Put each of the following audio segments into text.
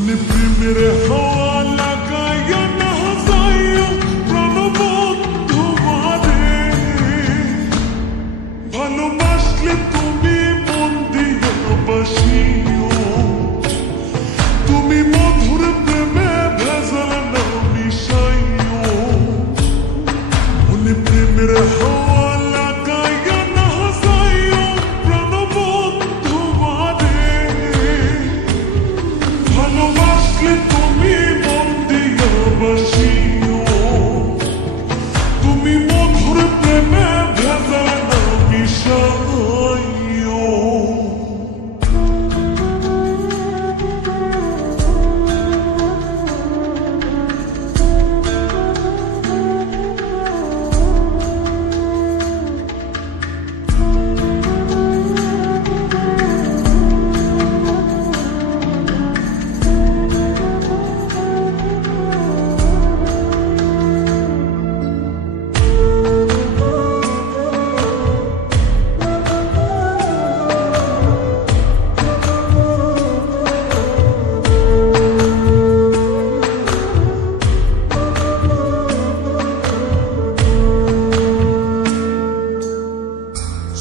মনে প্রেমের হাওয়া লাগাইয়া না যাইও প্রাণবন্ধু মারে, ভালোবাসলে তুমি মন দিয়া বাসিও, তুমি মধুর প্রেমে ভেজাল না মিশাইও। মনে প্রেমের হাওয়া লাগাইয়া না যাইও প্রাণবন্ধু মারে, ভালোবাসলে তুমি মন দিয়া বাসিও, তুমি মধুর প্রেমে ভেজাল না মিশাইও।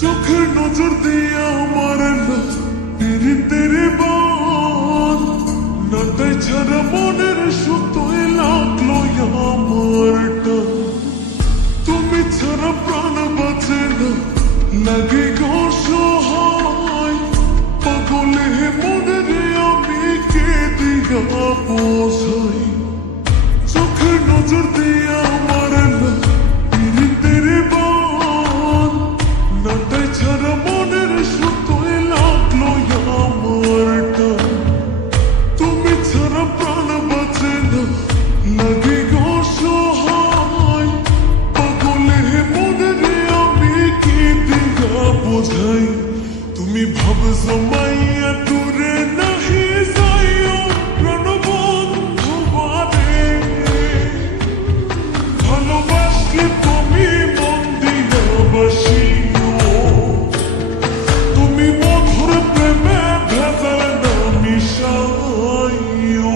চোখের নজর দিয়ে আমার পীড়িতের বান নাটাই ছাড়া মনের সুতোয় লাগলো আমার টান, তুমি ছাড়া প্রাণ বাঁচে না লাগে অসহায়, পাগলে মনের আমি কে দিয়া বোঝাই। চোখের নজর দিয়ে আমার পীড়িতের বান নাটাই ছাড়া মনের সুতোয় লাগলো আমার টান, তুমি ছাড়া প্রাণ বাঁচে না লাগে অসহায়, পাগলে মনের আমি কি দিয়া বোঝাই। তুমি ভাব জমাইয়া দূরে নাহি যাইও প্রাণবন্ধু মারে, ভালোবাসলে তুমি মন দিয়া বাসিও, তুমি মধুর প্রেমে ভেজাল না মিশাইও।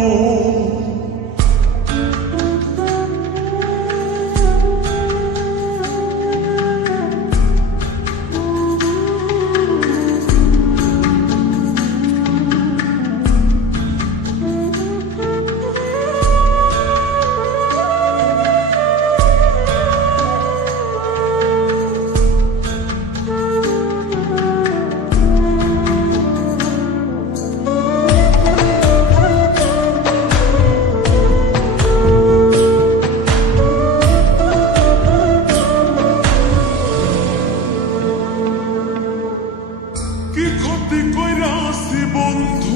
কি ক্ষতি কইরাছি বন্ধু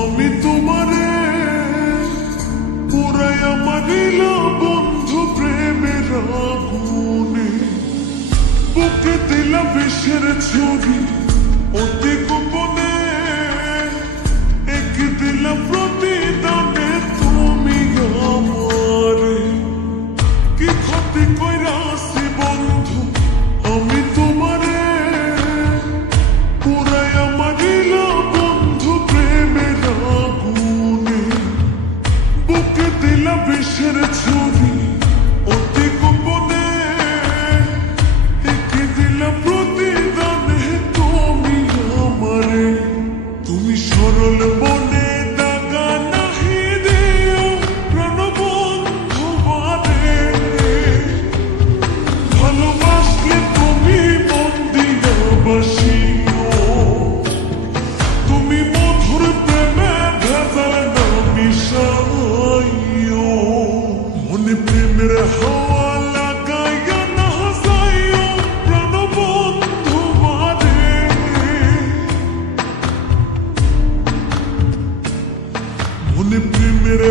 আমি তোমারে, পুরাইয়া মারিলা বন্ধু প্রেমের আগুনে, বুকে দিলা বিষের ছুরি অতি গোপনে, এক দিলা প্রতিদানে তুমি আমারে। কি ক্ষতি কইরাছি বন্ধু আমি তোমারে, পুরাইয়া মারিলা বন্ধু প্রেমের আগুনে, বুকে দিলা বিষের ছুরি অতি গোপনে, একে দিলা প্রতিদানে তুমি আমারে। তুমি সরল মনে দাগা নাহি দিও প্রাণবন্ধু মারে, ভালোবাসলে তুমি মন দিয়া বাসিও, তুমি মধুর প্রেমে ভেজাল না মিশাইও। মনে প্রেমের হাওয়া লাগাইয়া না যাইও প্রাণবন্ধু মারে, মনে প্রেমের